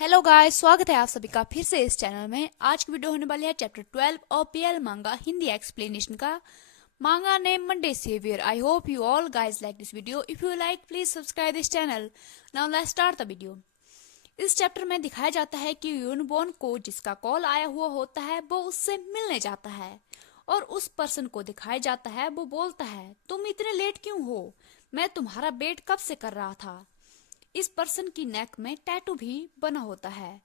Hello guys, स्वागत है आप सभी का फिर से इस चैनल में। आज की वीडियो होने वाली है चैप्टर 12 और पीएल मांगा हिंदी एक्सप्लेनेशन का। Manga name Monday saviour. I hope you all guys like this video. If you like please subscribe this channel. Now let's start the video. इस चैप्टर में दिखाया जाता है कि यूनबॉर्न को जिसका कॉल आया हुआ होता है वो उससे मिलने जाता है और उस पर्सन को दिखाया जाता है। वो बोलता है, तुम इतने लेट क्यों हो? मैं तुम्हारा वेट कब से कर रहा था। इस पर्सन की नेक में टैटू भी बना होता है।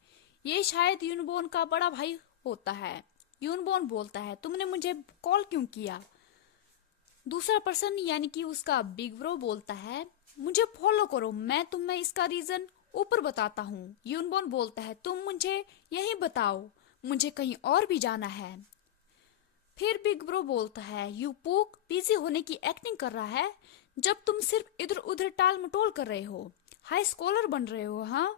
ये शायद यूनबोर्न का बड़ा भाई होता है। यूनबोर्न बोलता है, तुमने मुझे कॉल क्यों किया? दूसरा पर्सन यानी कि उसका बिग ब्रो बोलता है, मुझे फॉलो करो, मैं तुम्हें इसका रीजन ऊपर बताता हूँ। यूनबोर्न बोलता है, तुम मुझे यही बताओ, मुझे कहीं और भी जाना है। फिर बिग ब्रो बोलता है, यू पूक बिजी होने की एक्टिंग कर रहा है जब तुम सिर्फ इधर उधर टाल मटोल कर रहे हो, हाई स्कॉलर बन रहे हो। हाँ।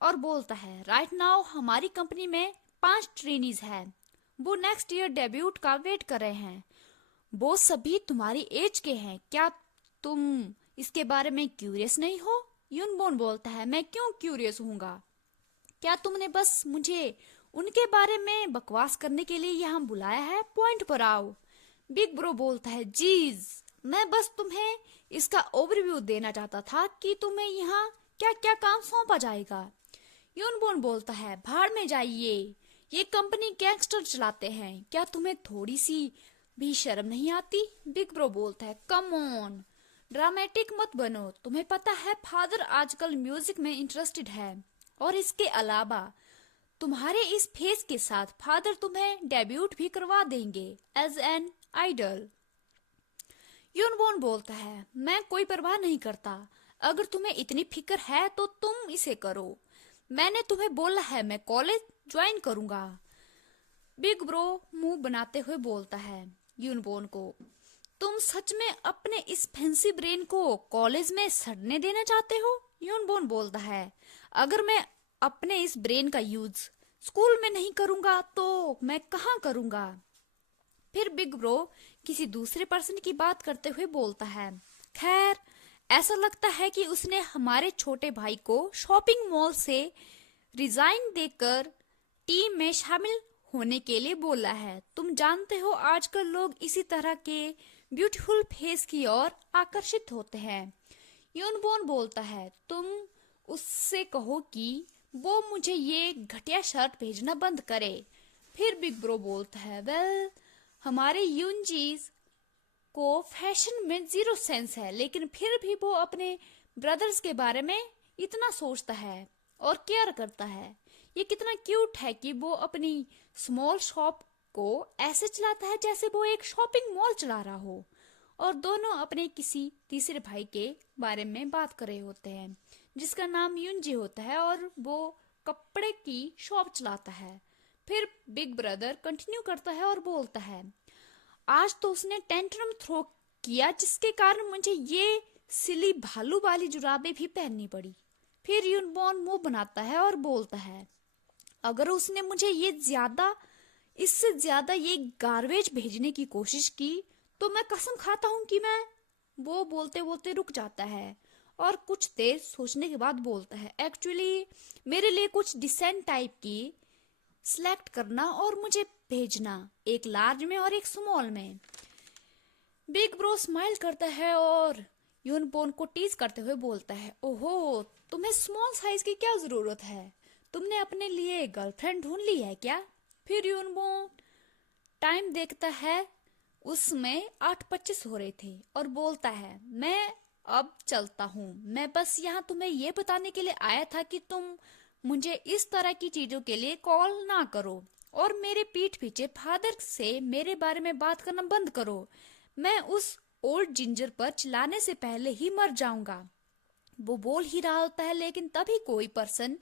और बोलता है, राइट नाउ हमारी कंपनी में 5 ट्रेनीज हैं। वो नेक्स्ट ईयर डेब्यूट का वेट कर रहे हैं। वो सभी तुम्हारी एज के हैं। क्या तुम इसके बारे में क्यूरियस नहीं हो? यूनबोर्न बोलता है, मैं क्यों क्यूरियस हूँगा? क्या तुमने बस मुझे उनके बारे में बकवास करने के लिए यहाँ बुलाया है? पॉइंट पर आओ। बिग ब्रो बोलता है, जीज मैं बस तुम्हें इसका ओवरव्यू देना चाहता था कि तुम्हें यहाँ क्या क्या काम सौंपा जाएगा। यूनबोर्न बोलता है, भाड़ में जाइए, ये कंपनी गैंगस्टर चलाते हैं, क्या तुम्हें थोड़ी सी भी शर्म नहीं आती? बिग ब्रो बोलता है, कम ऑन, ड्रामेटिक मत बनो। तुम्हें पता है फादर आजकल म्यूजिक में इंटरेस्टेड है और इसके अलावा तुम्हारे इस फेस के साथ फादर तुम्हें डेब्यूट भी करवा देंगे एज एन आइडल। यूनबोर्न बोलता है, मैं कोई परवाह नहीं करता, अगर तुम्हें इतनी फिक्र है तो तुम इसे करो। मैंने तुम्हें बोला है मैं कॉलेज ज्वाइन करूंगा। बिग ब्रो मुंह बनाते हुए बोलता है यूनबोर्न को, तुम सच में अपने इस फैंसी ब्रेन को कॉलेज में सड़ने देना चाहते हो? यूनबोर्न बोलता है, अगर मैं अपने इस ब्रेन का यूज स्कूल में नहीं करूंगा तो मैं कहाँ करूंगा? फिर बिग ब्रो किसी दूसरे पर्सन की बात करते हुए बोलता है, खैर ऐसा लगता है कि उसने हमारे छोटे भाई को शॉपिंग मॉल से रिजाइन देकर टीम में शामिल होने के लिए बोला है। तुम जानते हो आजकल लोग इसी तरह के ब्यूटीफुल फेस की ओर आकर्षित होते हैं। यूनबोर्न बोलता है, तुम उससे कहो कि वो मुझे ये घटिया शर्ट भेजना बंद करे। फिर बिग ब्रो बोलता है, वेल हमारे यूनजीज को फैशन में जीरो सेंस है, लेकिन फिर भी वो अपने ब्रदर्स के बारे में इतना सोचता है और केयर करता है। ये कितना क्यूट है कि वो अपनी स्मॉल शॉप को ऐसे चलाता है जैसे वो एक शॉपिंग मॉल चला रहा हो। और दोनों अपने किसी तीसरे भाई के बारे में बात कर रहे होते हैं जिसका नाम यूनजी होता है और वो कपड़े की शॉप चलाता है। फिर बिग ब्रदर कंटिन्यू करता है और बोलता है, आज तो उसने टेंट्रम थ्रो किया जिसके कारण मुझे ये सिली भालू वाली जुराबें भी पहननी पड़ी। फिर यूनबॉर्न मुंह बनाता है और बोलता है, अगर उसने मुझे इससे ज्यादा ये गार्बेज भेजने की कोशिश की तो मैं कसम खाता हूँ कि मैं। वो बोलते बोलते रुक जाता है और कुछ देर सोचने के बाद बोलता है, एक्चुअली मेरे लिए कुछ डिसेंट टाइप की सिलेक्ट करना और मुझे भेजना, एक लार्ज में और एक स्मॉल में। बिग ब्रो स्माइल करता है और यूनबोर्न को टीज करते हुए बोलता है, ओहो तुम्हें स्मॉल साइज की क्या जरूरत है? तुमने अपने लिए गर्लफ्रेंड ढूंढ ली है क्या? फिर यूनबोर्न टाइम देखता है, उसमें 8:25 हो रहे थे और बोलता है, मैं अब चलता हूँ। मैं बस यहाँ तुम्हें ये बताने के लिए आया था कि तुम मुझे इस तरह की चीजों के लिए कॉल ना करो और मेरे पीठ पीछे फादर से मेरे बारे में बात करना बंद करो। मैं उस ओल्ड जिंजर पर चिल्लाने से पहले ही मर जाऊंगा। वो बोल ही रहा होता है लेकिन तभी कोई पर्सन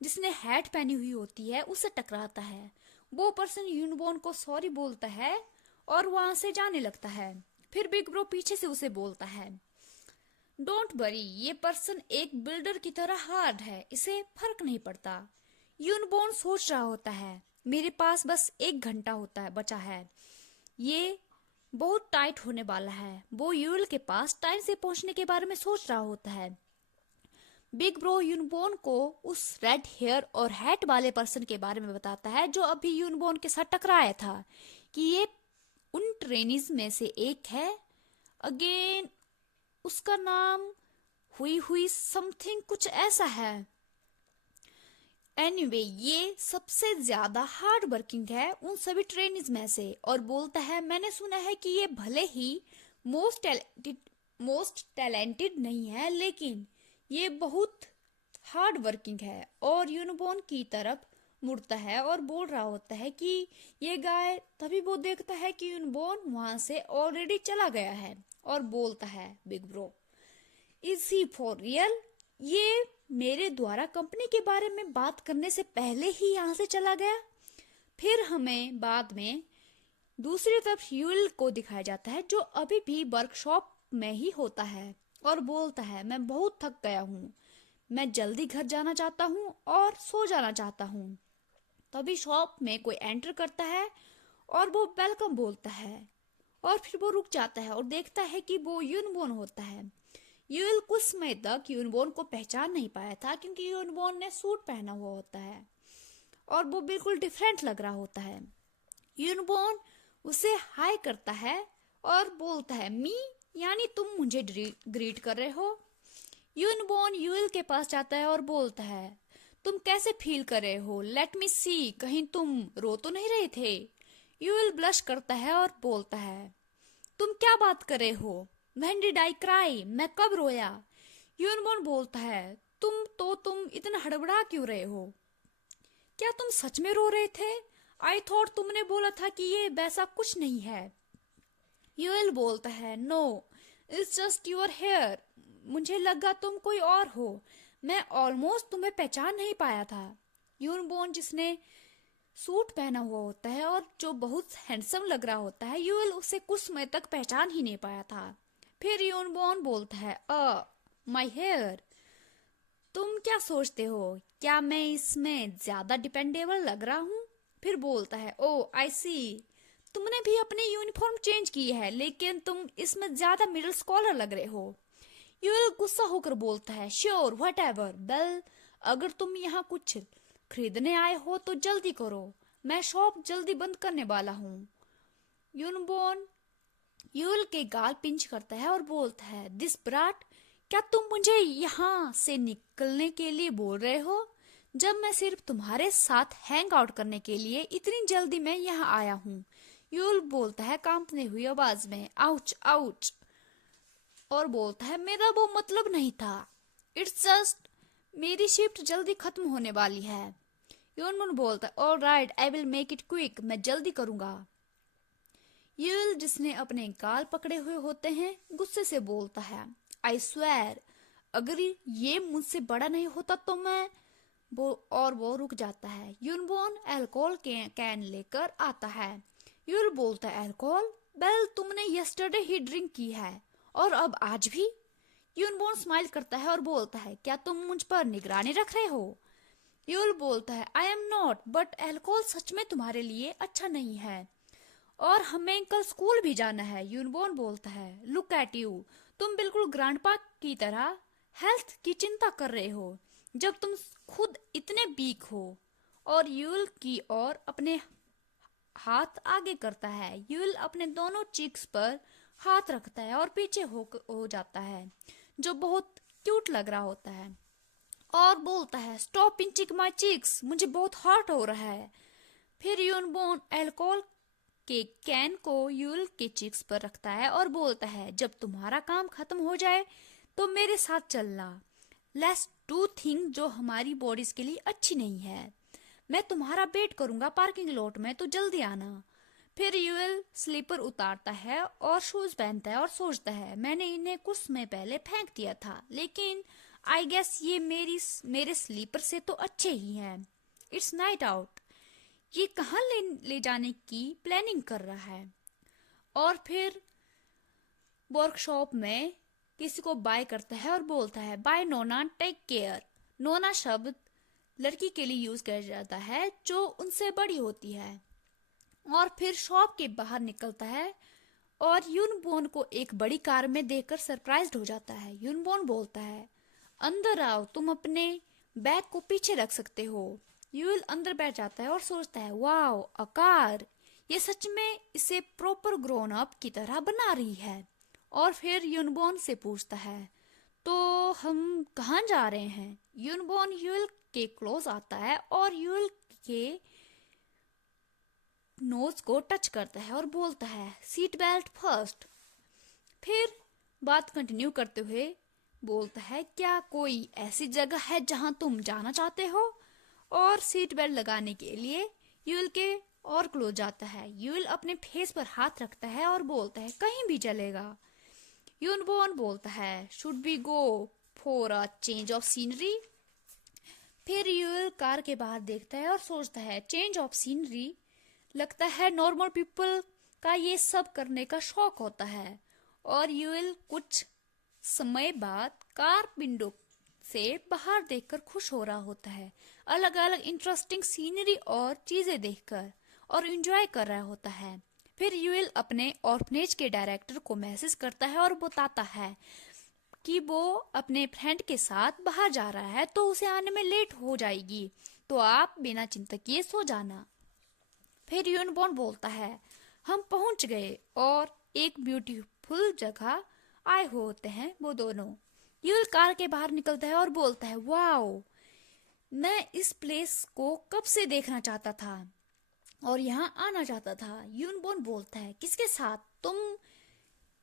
जिसने हैट पहनी हुई होती है उससे टकराता है। वो पर्सन यूनबोर्न को सॉरी बोलता है और वहां से जाने लगता है। फिर बिग ब्रो पीछे से उसे बोलता है, डोंट वरी, ये पर्सन एक बिल्डर की तरह हार्ड है, इसे फर्क नहीं पड़ता। यूनबोर्न सोच रहा होता है, मेरे पास बस 1 घंटा होता है बचा है, ये बहुत टाइट होने वाला है। वो यूल के पास टाइम से पहुंचने के बारे में सोच रहा होता है। बिग ब्रो यूनबोन को उस रेड हेयर और हैट वाले पर्सन के बारे में बताता है जो अभी यूनबोन के साथ टकराया था, कि ये उन ट्रेनीज में से एक है। अगेन उसका नाम हुई हुई समथिंग कुछ ऐसा है। एनीवे ये सबसे ज्यादा हार्ड वर्किंग है उन सभी ट्रेनीज में से, और बोलता है मैंने सुना है कि ये भले ही मोस्ट टैलेंटेड नहीं है, लेकिन ये बहुत हार्ड वर्किंग है। और यूनिबॉर्न की तरफ मुड़ता है और बोल रहा होता है कि ये गाय, तभी वो देखता है कि यूनिबॉर्न वहां से ऑलरेडी चला गया है, और बोलता है big bro, is he for real? ये मेरे द्वारा कंपनी के बारे में बात करने से पहले ही यहाँ से चला गया। फिर हमें बाद में दूसरी तरफ यूल को दिखाया जाता है जो अभी भी वर्कशॉप में ही होता है, और बोलता है मैं बहुत थक गया हूँ, मैं जल्दी घर जाना चाहता हूँ और सो जाना चाहता हूँ। तभी शॉप में कोई एंटर करता है और वो वेलकम बोलता है, और फिर वो रुक जाता है और देखता है कि वो यूनबोर्न होता है। यूल कुछ समय तक यूनबोर्न को पहचान नहीं पाया था, क्योंकि यूनबोर्न ने सूट पहना हुआ होता है और वो बिल्कुल डिफरेंट लग रहा होता है। यूनबोर्न उसे हाय करता है और बोलता है मी, यानी तुम मुझे ग्रीट कर रहे हो। यूनबोर्न यूल के पास जाता है और बोलता है तुम कैसे फील कर रहे हो, लेट मी सी, कहीं तुम रो तो नहीं रहे थे? यूल ब्लश करता है और बोलता है तुम क्या बात कर रहे हो, व्हेन डिड आई क्राई, मैं कब रोया? यूनबोर्न बोलता है तुम इतना हड़बड़ा क्यों रहे हो, क्या तुम सच में रो रहे थे? आई थॉट तुमने बोला था कि ये वैसा कुछ नहीं है। यूएल बोलता है no, it's just your hair, मुझे लगा तुम कोई और हो, मैं ऑलमोस्ट तुम्हें पहचान नहीं पाया था। यूनबोर्न जिसने सूट पहना हुआ होता है और जो बहुत हैंडसम लग रहा होता है, यूएल उसे कुछ समय तक पहचान ही नहीं पाया था। फिर यूनबोर्न बोलता है माय हेयर, तुम क्या सोचते हो, क्या मैं इसमें ज्यादा डिपेंडेबल लग रहा हूँ? फिर बोलता है ओ आई सी, तुमने भी अपनी यूनिफॉर्म चेंज की है, लेकिन तुम इसमें ज्यादा मिडिल स्कॉलर लग रहे हो। यूएल गुस्सा होकर बोलता है श्योर व्हाटएवर, वेल अगर तुम यहाँ कुछ खरीदने आए हो तो जल्दी करो, मैं शॉप जल्दी बंद करने वाला हूँ। यूनबोर्न यूएल के गाल पिंच करता है और बोलता है दिस ब्राट, क्या तुम मुझे यहाँ से निकलने के लिए बोल रहे हो, जब मैं सिर्फ तुम्हारे साथ हैंग आउट करने के लिए इतनी जल्दी में यहाँ आया हूँ? यूएल बोलता है कांपने हुई आवाज में आउच आउच, और बोलता है मेरा वो मतलब नहीं था, इट्स जस्ट मेरी शिफ्ट जल्दी खत्म होने वाली है। यूनबोर्न बोलता है alright I will make it quick, मैं जल्दी करूंगा। यूएल जिसने अपने गाल पकड़े हुए होते हैं गुस्से से बोलता है आई स्वेर, अगर ये मुझसे बड़ा नहीं होता तो मैं वो रुक जाता है। यूनबोर्न अल्कोहल के कैन लेकर आता है। यूएल बोलता है अल्कोहल, वेल तुमने यस्टरडे ही ड्रिंक की है और अब आज भी। यूनबोर्न स्माइल करता है और बोलता है क्या तुम मुझ पर निगरानी रख रहे हो? यूएल बोलता है I am not, but alcohol सच में तुम्हारे लिए अच्छा नहीं है और हमें कल स्कूल भी जाना है। यूनबोर्न बोलता है लुक एट यू, तुम बिल्कुल ग्रैंडपा की तरह हेल्थ की चिंता कर रहे हो जब तुम खुद इतने वीक हो। और यूएल की ओर अपने हाथ आगे करता है। यूएल अपने दोनों चीक्स पर हाथ रखता है और पीछे हो जाता है, जो बहुत क्यूट लग रहा होता है, और बोलता है स्टॉप पिंचिंग माय चीक्स, मुझे बहुत हर्ट हो रहा है। फिर यूनबोर्न अल्कोहल के कैन को यूएल के चीक्स पर रखता है और बोलता है जब तुम्हारा काम खत्म हो जाए तो मेरे साथ चलना, लेट्स डू थिंग जो हमारी बॉडीज के लिए अच्छी नहीं है, मैं तुम्हारा वेट करूंगा पार्किंग लॉट में, तो जल्दी आना। फिर यूएल स्लीपर उतारता है और शूज पहनता है और सोचता है मैंने इन्हें कुछ समय पहले फेंक दिया था, लेकिन आई गेस ये मेरे स्लीपर से तो अच्छे ही हैं। इट्स नाइट आउट, ये कहाँ ले जाने की प्लानिंग कर रहा है। और फिर वर्कशॉप में किसी को बाय करता है और बोलता है बाय नोना, टेक केयर। नोना शब्द लड़की के लिए यूज किया जाता है जो उनसे बड़ी होती है। और फिर शॉप के बाहर निकलता है और यूनबोर्न को एक बड़ी कार में देखकर सरप्राइज्ड हो जाता है। यूनबोर्न बोलता है अंदर आओ, तुम अपने बैग को पीछे रख सकते हो। यूल अंदर बैठ जाता है और सोचता है, वाओ अ कार, ये सच में इसे प्रॉपर ग्रोन अप की तरह बना रही है। और फिर यूनबॉन से पूछता है, तो हम कहाँ जा रहे हैं? यूनबॉन यूल के क्लोज आता है और यूल के नोज को टच करता है और बोलता है, सीट बेल्ट फर्स्ट। फिर बात कंटिन्यू करते हुए बोलता है, क्या कोई ऐसी जगह है जहां तुम जाना चाहते हो? और सीट बेल्ट लगाने के लिए यूल के और क्लोज जाता है। यूल अपने फेस पर हाथ रखता है और बोलता है, कहीं भी चलेगा। यूनबॉर्न बोलता है, should we go for a change of scenery? फिर यूल कार के बाहर देखता है और सोचता है, चेंज ऑफ सीनरी, लगता है नॉर्मल पीपल का ये सब करने का शौक होता है। और यूल कुछ समय बाद कार विंडो से बाहर देखकर खुश हो रहा होता है, अलग अलग इंटरेस्टिंग सीनरी और चीजें देखकर, और एंजॉय कर रहा होता है। फिर यूएल अपने ऑर्फनेज के डायरेक्टर को मैसेज करता है और बताता है कि वो अपने फ्रेंड के साथ बाहर जा रहा है, तो उसे आने में लेट हो जाएगी, तो आप बिना चिंता किए सो जाना। फिर यूनबॉर्न बोलता है, हम पहुंच गए और एक ब्यूटीफुल जगह आए होते हैं वो दोनों। यूल कार के बाहर निकलता है और बोलता है, वाओ, मैं इस प्लेस को कब से देखना चाहता था और यहाँ आना चाहता था। यूनबॉर्न बोलता है, किसके साथ? तुम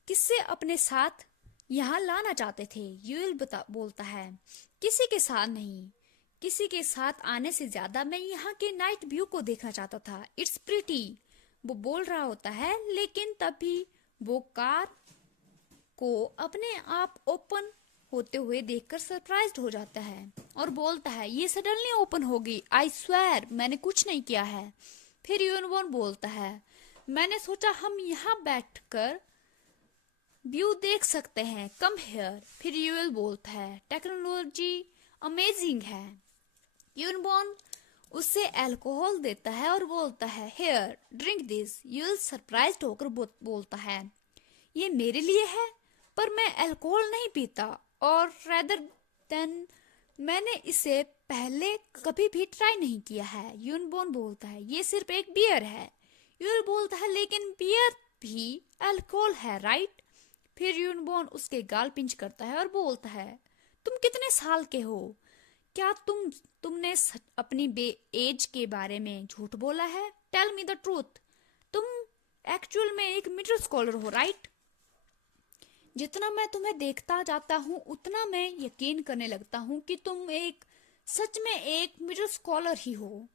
किससे अपने साथ यहाँ लाना चाहते थे? यूल बोलता है, किसी के साथ नहीं, किसी के साथ आने से ज्यादा मैं यहाँ के नाइट व्यू को देखना चाहता था। इट्स प्रिटी, वो बोल रहा होता है, लेकिन तभी वो कार को अपने आप ओपन होते हुए देखकर सरप्राइज्ड हो जाता है और बोलता है, ये सडनली ओपन हो गई, आई स्वेयर मैंने कुछ नहीं किया है। फिर यूनबॉर्न बोलता है, मैंने सोचा हम यहाँ बैठकर व्यू देख सकते हैं, कम हियर। फिर यूएल बोलता है, टेक्नोलॉजी अमेजिंग है। यूनबॉर्न उससे अल्कोहल देता है और बोलता है, here drink this. Yuel surprised होकर बोलता है, ये मेरे लिए है, पर मैं अल्कोहल नहीं पीता, और रेदर देन मैंने इसे पहले कभी भी ट्राई नहीं किया है। यूनबॉर्न बोलता है, ये सिर्फ एक बियर है। यूएल बोलता है, लेकिन बियर भी अल्कोहल है, राइट? फिर यूनबॉर्न उसके गाल पिंच करता है और बोलता है, तुम कितने साल के हो? क्या तुमने अपनी एज के बारे में झूठ बोला है? टेल मी द ट्रूथ, तुम एक्चुअल में एक मिडिल स्कॉलर हो, राइट? जितना मैं तुम्हें देखता जाता हूँ उतना मैं यकीन करने लगता हूँ कि तुम सच में एक मिडिल स्कॉलर ही हो।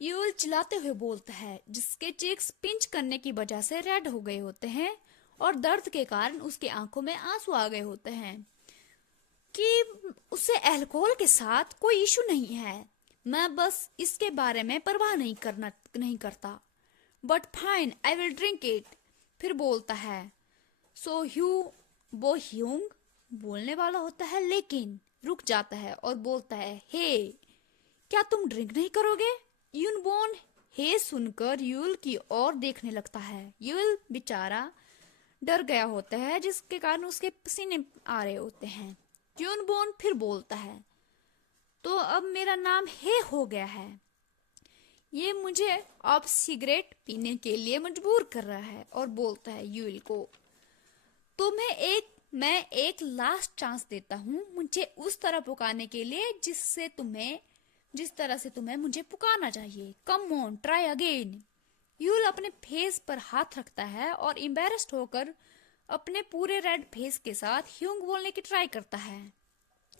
यूएल चिल्लाते हुए बोलता है, जिसके चीक्स पिंच करने की वजह से रेड हो गए होते हैं और दर्द के कारण उसके आंखों में आंसू आ गए होते हैं, कि उसे अल्कोहल के साथ कोई इशू नहीं है, मैं बस इसके बारे में परवाह नहीं करता। But fine, I will drink it. फिर बोलता है, सो वो ह्यूंग बोलने वाला होता है, लेकिन रुक जाता है और बोलता है, हे, क्या तुम ड्रिंक नहीं करोगे? यूनबॉर्न हे सुनकर यूएल की ओर देखने लगता है। यूएल बेचारा डर गया होता है, जिसके कारण उसके पसीने आ रहे होते हैं। यूनबॉर्न फिर बोलता है, तो अब मेरा नाम हे हो गया है, ये मुझे अब सिगरेट पीने के लिए मजबूर कर रहा है। और बोलता है यूएल को, मैं एक लास्ट चांस देता हूँ मुझे उस तरह पुकारने के लिए जिस तरह से तुम्हें मुझे पुकारना चाहिए। Come on, try again. Yuel अपने फेस पर हाथ रखता है और एम्बैरेस्ड होकर अपने पूरे रेड फेस के साथ ह्यूंग बोलने की ट्राई करता है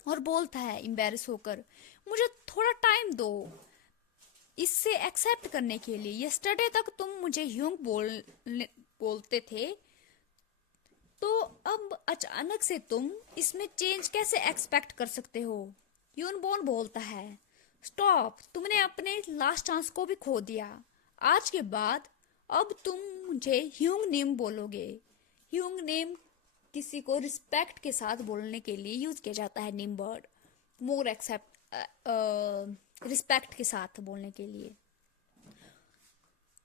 और बोलता है एम्बैरेस होकर, मुझे थोड़ा टाइम दो इससे एक्सेप्ट करने के लिए। यस्टरडे तक तुम मुझे ह्यूंग बोलते थे, तो अब अचानक से तुम इसमें चेंज कैसे एक्सपेक्ट कर सकते हो? यूनबॉर्न बोलता है, स्टॉप, तुमने अपने लास्ट चांस को भी खो दिया। आज के बाद अब तुम मुझे ह्यूंग नेम बोलोगे। ह्यूंग नेम किसी को रिस्पेक्ट के साथ बोलने के लिए यूज किया जाता है, नेम वर्ड मोर एक्सेप्ट रिस्पेक्ट के साथ बोलने के लिए।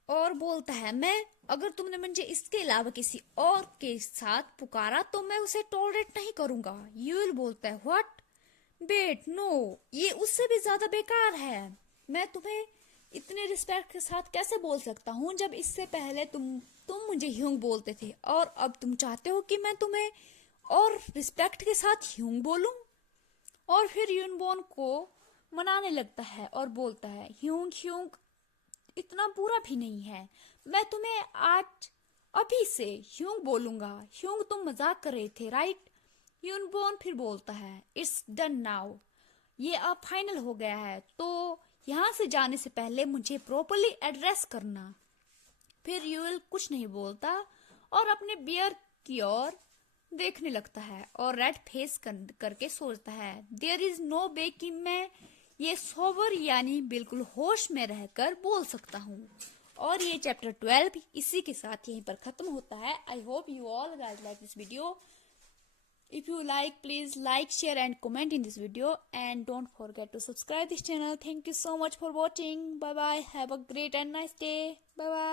और बोलता है, मैं अगर तुमने मुझे इसके अलावा किसी और के साथ पुकारा तो मैं उसे टॉलरेट नहीं करूंगा। यूएल बोलता है, व्हाट? वेट नो, ये उससे भी ज्यादा बेकार है। मैं तुम्हें इतने रिस्पेक्ट के साथ कैसे बोल सकता हूँ जब इससे पहले तुम मुझे ह्यूंग बोलते थे और अब तुम चाहते हो कि मैं तुम्हें और रिस्पेक्ट के साथ ह्यूंग बोलूं। और फिर यूनबोन को मनाने लगता है और बोलता है ह्यूंग ह्यूंग इतना बुरा भी नहीं है, मैं तुम्हें आज अभी से ह्यूंग बोलूंगा। ह्यूंग तुम मजाक कर रहे थे राइट। यूनबोन फिर बोलता है इट्स डन नाउ, ये अब फाइनल हो गया है, तो यहाँ से जाने से पहले मुझे प्रॉपरली एड्रेस करना। फिर यूएल कुछ नहीं बोलता और अपने बियर की ओर देखने लगता है और रेड फेस करके सोचता है देयर इज नो वे कि मैं ये सोबर यानी बिल्कुल होश में रहकर बोल सकता हूँ। और ये चैप्टर 12 इसी के साथ यहीं पर खत्म होता है। आई hope you all guys like this video. If you like, please like, share and comment in this video, and don't forget to subscribe this channel. Thank you so much for watching. Bye bye. Have a great and nice day. Bye bye.